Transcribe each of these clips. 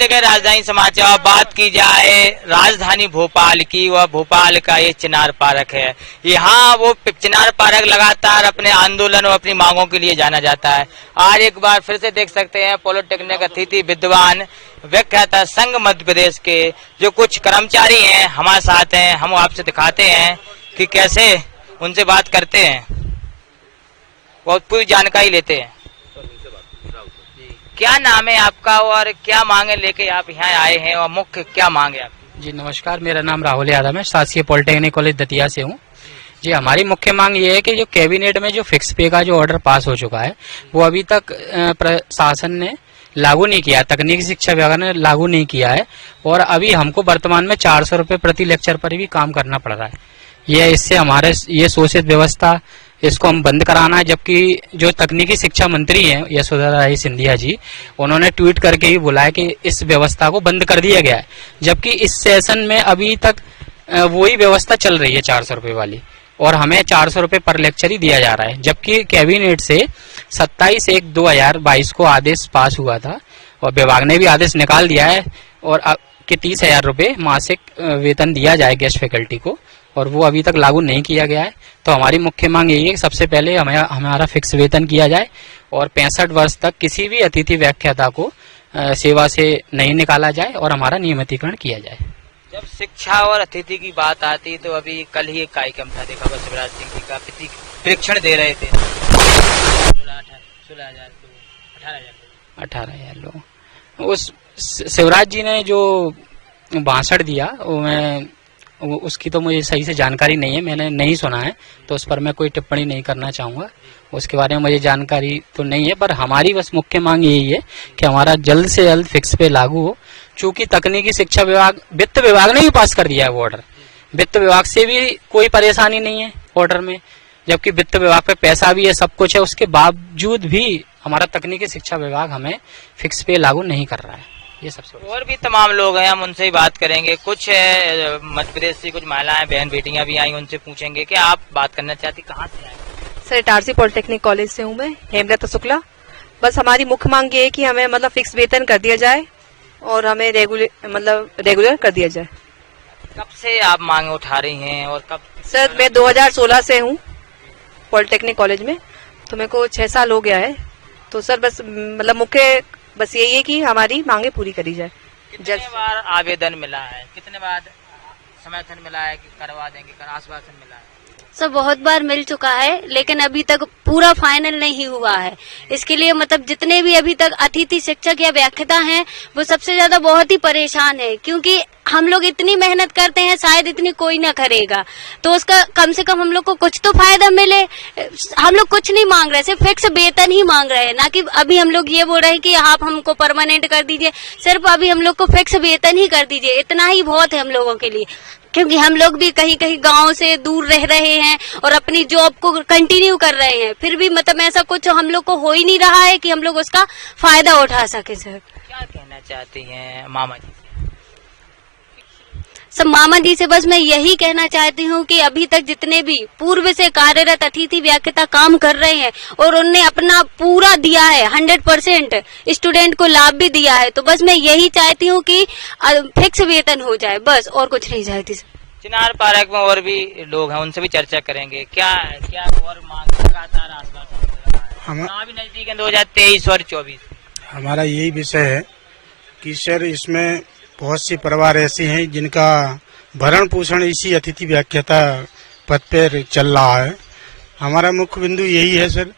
देखिए राजधानी समाचार, बात की जाए राजधानी भोपाल की, वह भोपाल का ये चिनार पार्क है। यहाँ वो चिनार पार्क लगातार अपने आंदोलन और अपनी मांगों के लिए जाना जाता है। आज एक बार फिर से देख सकते हैं पॉलिटेक्निक अतिथि विद्वान व्याख्याता संघ मध्य प्रदेश के जो कुछ कर्मचारी हैं हमारे साथ हैं। हम आपसे दिखाते हैं कि कैसे उनसे बात करते हैं, बहुत पूरी जानकारी लेते हैं। क्या नाम है आपका और क्या मांगे लेके आप यहाँ आए हैं और मुख्य क्या मांगे आप? जी नमस्कार, मेरा नाम राहुल यादव है, शासकीय पॉलिटेक्निक कॉलेज दतिया से हूँ। जी हमारी मुख्य मांग ये है कि जो कैबिनेट में जो फिक्स पे का जो ऑर्डर पास हो चुका है वो अभी तक प्रशासन ने लागू नहीं किया, तकनीकी शिक्षा विभाग ने लागू नहीं किया है और अभी हमको वर्तमान में 400 रुपये प्रति लेक्चर पर भी काम करना पड़ रहा है। इससे हमारे ये शोषित व्यवस्था इसको हम बंद कराना है। जबकि जो तकनीकी शिक्षा मंत्री हैं यशोधरा राजे सिंधिया जी, उन्होंने ट्वीट करके ही बोला है कि इस व्यवस्था को बंद कर दिया गया है, जबकि इस सेशन में अभी तक वही व्यवस्था चल रही है 400 रुपये वाली और हमें 400 रुपये पर लेक्चर ही दिया जा रहा है। जबकि कैबिनेट से 27/1/2022 को आदेश पास हुआ था और विभाग ने भी आदेश निकाल दिया है और कि 30,000 रुपये मासिक वेतन दिया जाए गेस्ट फैकल्टी को, और वो अभी तक लागू नहीं किया गया है। तो हमारी मुख्य मांग यही है कि सबसे पहले हमारा फिक्स वेतन किया जाए और 65 वर्ष तक किसी भी अतिथि व्याख्याता को सेवा से नहीं निकाला जाए और हमारा नियमितीकरण किया जाए। जब शिक्षा और अतिथि की बात आती तो अभी कल ही एक कार्यक्रम था, देखा शिवराज सिंह जी का परीक्षण दे रहे थे 18,000 लोग। उस शिवराज जी ने जो भाषण दिया उसकी तो मुझे सही से जानकारी नहीं है, मैंने नहीं सुना है, तो उस पर मैं कोई टिप्पणी नहीं करना चाहूँगा। उसके बारे में मुझे जानकारी तो नहीं है, पर हमारी बस मुख्य मांग यही है कि हमारा जल्द से जल्द फिक्स पे लागू हो। चूँकि तकनीकी शिक्षा विभाग, वित्त विभाग ने भी पास कर दिया है वो ऑर्डर, वित्त विभाग से भी कोई परेशानी नहीं है ऑर्डर में, जबकि वित्त विभाग पे पैसा भी है, सब कुछ है, उसके बावजूद भी हमारा तकनीकी शिक्षा विभाग हमें फिक्स पे लागू नहीं कर रहा है। ये सबसे और भी तमाम लोग हैं, हम उनसे ही बात करेंगे। कुछ मध्य प्रदेश से कुछ महिलाएं बहन बेटियां भी आई, उनसे पूछेंगे कि आप बात करना चाहती, कहाँ से आए? सर इटारसी पॉलिटेक्निक कॉलेज से हूँ मैं, हेमलता शुक्ला। बस हमारी मुख्य मांग ये है कि हमें फिक्स वेतन कर दिया जाए और हमें रेगुलर कर दिया जाए। कब से आप मांग उठा रही हैं और कब? सर मैं 2016 से हूँ पॉलिटेक्निक कॉलेज में, तो मेरे को 6 साल हो गया है। तो सर बस मुख्य बस यही है कि हमारी मांगे पूरी करी जाए। कितने बार आवेदन मिला है, कितने बार समर्थन मिला है कि करवा देंगे, आश्वासन मिला है? सर बहुत बार मिल चुका है, लेकिन अभी तक पूरा फाइनल नहीं हुआ है। इसके लिए जितने भी अभी तक अतिथि शिक्षक या व्याख्याता हैं वो सबसे ज्यादा बहुत ही परेशान है, क्योंकि हम लोग इतनी मेहनत करते हैं, शायद इतनी कोई ना करेगा, तो उसका कम से कम हम लोग को कुछ तो फायदा मिले। हम लोग कुछ नहीं मांग रहे, सिर्फ फिक्स वेतन ही मांग रहे हैं, ना कि अभी हम लोग ये बोल रहे हैं कि आप हमको परमानेंट कर दीजिए। सिर्फ अभी हम लोग को फिक्स वेतन ही कर दीजिए, इतना ही बहुत है हम लोगों के लिए, क्योंकि हम लोग भी कहीं कहीं गांव से दूर रह रहे हैं और अपनी जॉब को कंटिन्यू कर रहे हैं, फिर भी ऐसा कुछ हम लोग को हो ही नहीं रहा है कि हम लोग उसका फायदा उठा सके। सर क्या कहना चाहती हैं मामा जी? सब मामा जी से बस मैं यही कहना चाहती हूँ कि अभी तक जितने भी पूर्व से कार्यरत अतिथि व्याख्याता काम कर रहे हैं और उनने अपना पूरा दिया है, 100% स्टूडेंट को लाभ भी दिया है, तो बस मैं यही चाहती हूँ कि फिक्स वेतन हो जाए, बस और कुछ नहीं चाहती। चिनार पार्क में और भी लोग हैं, उनसे भी चर्चा करेंगे। क्या क्या और मांग लगातार आश्वासन भी नजदीक है 2023 और 24। हमारा यही विषय है कि सर इसमें बहुत सी परिवार ऐसे हैं जिनका भरण पोषण इसी अतिथि व्याख्याता पद पर चल रहा है। हमारा मुख्य बिंदु यही है सर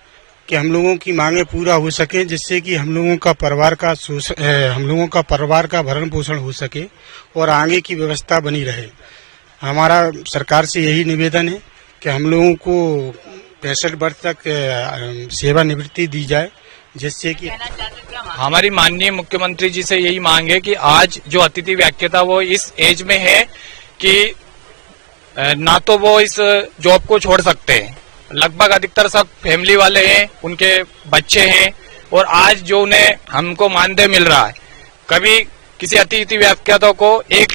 कि हम लोगों की मांगे पूरा हो सके, जिससे कि हम लोगों का परिवार का भरण पोषण हो सके और आगे की व्यवस्था बनी रहे। हमारा सरकार से यही निवेदन है कि हम लोगों को 65 वर्ष तक सेवानिवृत्ति दी जाए, जिससे कि हमारी माननीय मुख्यमंत्री जी से यही मांग है कि आज जो अतिथि व्याख्याता वो इस एज में है कि ना तो वो इस जॉब को छोड़ सकते हैं, लगभग अधिकतर सब फैमिली वाले हैं, उनके बच्चे हैं, और आज जो उन्हें हमको मानदेय मिल रहा है, कभी किसी अतिथि व्याख्याता को एक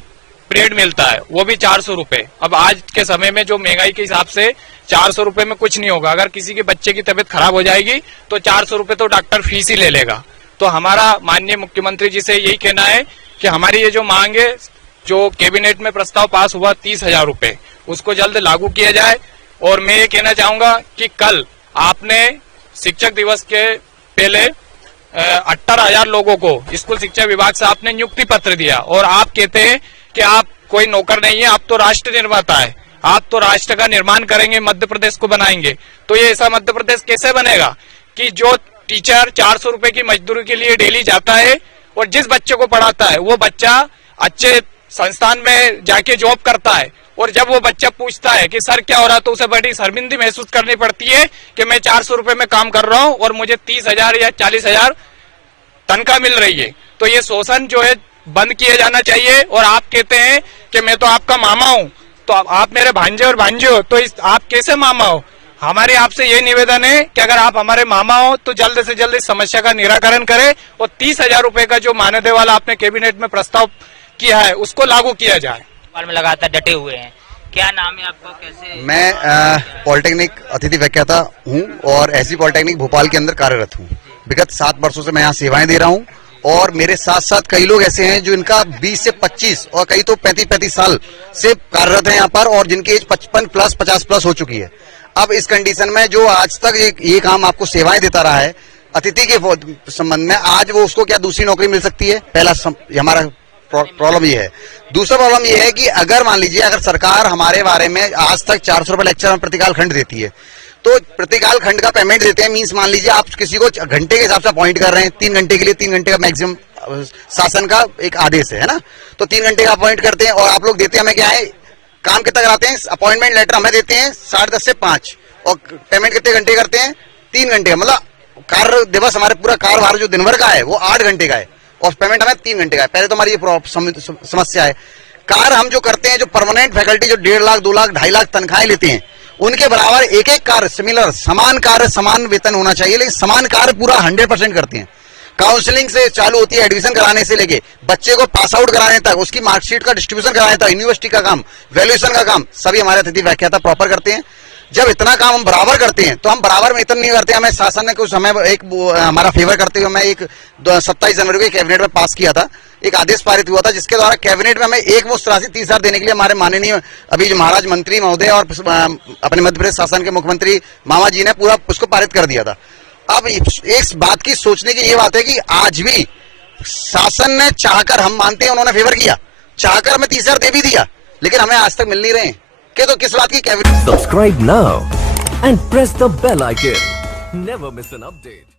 पीरियड मिलता है वो भी 400 रुपए। अब आज के समय में जो महंगाई के हिसाब से 400 रुपए में कुछ नहीं होगा। अगर किसी के बच्चे की तबीयत खराब हो जाएगी तो 400 रुपए तो डॉक्टर फीस ही ले लेगा, तो हमारा माननीय मुख्यमंत्री जी से यही कहना है कि हमारी ये जो मांग है, जो कैबिनेट में प्रस्ताव पास हुआ 30,000 रुपए, उसको जल्द लागू किया जाए। और मैं ये कहना चाहूंगा कि कल आपने शिक्षक दिवस के पहले 18,000 लोगों को स्कूल शिक्षा विभाग से आपने नियुक्ति पत्र दिया और आप कहते हैं कि आप कोई नौकर नहीं है, आप तो राष्ट्र निर्माता है, आप तो राष्ट्र का निर्माण करेंगे, मध्य प्रदेश को बनाएंगे। तो ये ऐसा मध्य प्रदेश कैसे बनेगा कि जो टीचर 400 रुपए की मजदूरी के लिए डेली जाता है और जिस बच्चे को पढ़ाता है वो बच्चा अच्छे संस्थान में जाके जॉब करता है, और जब वो बच्चा पूछता है कि सर क्या हो रहा, तो उसे बड़ी शर्मिंदगी महसूस करनी पड़ती है कि मैं 400 रुपए में काम कर रहा हूं और मुझे 30,000 या 40,000 तनख्वाह मिल रही है। तो ये शोषण जो है बंद किया जाना चाहिए। और आप कहते हैं कि मैं तो आपका मामा हूं, तो आप मेरे भांजे और भांजे हो, तो आप कैसे मामा हो? हमारे आपसे ये निवेदन है कि अगर आप हमारे मामा हो तो जल्द से जल्द इस समस्या का निराकरण करें और 30,000 रुपए का जो मानदेय वाला आपने कैबिनेट में प्रस्ताव किया है उसको लागू किया जाए। भोपाल में लगातार डटे हुए हैं, क्या नाम है आपका, कैसे? मैं पॉलिटेक्निक अतिथि व्याख्याता हूं और ऐसी पॉलिटेक्निक भोपाल के अंदर कार्यरत हूं। विगत 7 वर्षों से मैं यहाँ सेवाएं दे रहा हूं और मेरे साथ साथ कई लोग ऐसे हैं जो इनका 20 से 25 और कई तो 35 साल से कार्यरत है यहाँ पर, और जिनकी एज 55 प्लस 50 प्लस हो चुकी है। अब इस कंडीशन में जो आज तक ये काम आपको सेवाएं देता रहा है अतिथि के संबंध में, आज वो उसको क्या दूसरी नौकरी मिल सकती है? पहला हमारा प्रॉब्लम ये है। दूसरा प्रॉब्लम ये है कि अगर मान लीजिए अगर सरकार हमारे बारे में आज तक 400 रुपए लेक्चर में प्रतिकाल खंड देती है, तो प्रतिकाल खंड का पेमेंट देते हैं, मींस मान लीजिए आप किसी को घंटे के हिसाब से अपॉइंट कर रहे हैं, 3 घंटे के लिए 3 घंटे का मैक्सिमम शासन का एक आदेश है ना, तो 3 घंटे का अपॉइंट करते हैं और आप लोग देते हैं हमें क्या है, काम कितना कराते हैं, अपॉइंटमेंट लेटर हमें देते हैं 10:30 से 5 और पेमेंट कितने घंटे करते हैं? 3 घंटे का। मतलब कार्य दिवस हमारे पूरा कार्यभार जो दिन भर का है वो 8 घंटे का है और पेमेंट हमें 3 घंटे का है। पहले तो हमारी ये समस्या है। कार्य हम जो करते हैं, जो परमानेंट फैकल्टी जो 1.5 लाख 2 लाख 2.5 लाख तनख्वाहें लेते हैं, उनके बराबर एक एक कार्य सिमिलर समान कार्य समान वेतन होना चाहिए, लेकिन समान कार्य पूरा 100% करते हैं। काउंसलिंग से चालू होती है, एडमिशन कराने से लेके बच्चे को पास आउट कराने तक, उसकी मार्कशीट का डिस्ट्रीब्यूशन कराने तक, यूनिवर्सिटी का काम, वैल्यूएशन का काम सभी हमारे अतिथि व्याख्याता प्रॉपर करते हैं। जब इतना काम हम बराबर करते हैं तो हम बराबर में इतना नहीं करते। हमें शासन ने कुछ समय एक हमारा फेवर करते हुए हमें एक 27 जनवरी को कैबिनेट में पास किया था, एक आदेश पारित हुआ था जिसके द्वारा कैबिनेट में हमें एक मुश्त राशि 30,000 देने के लिए हमारे माननीय अभी जो महाराज मंत्री महोदय और अपने मध्य प्रदेश शासन के मुख्यमंत्री मामा जी ने पूरा उसको पारित कर दिया था। अब एक बात की सोचने की ये बात है कि आज भी शासन ने चाहकर, हम मानते हैं उन्होंने फेवर किया, चाहकर हमें 30,000 दे भी दिया, लेकिन हमें आज तक मिल नहीं रहे कि तो किस बात की cabinet. Subscribe now and press the bell icon. Never miss an update.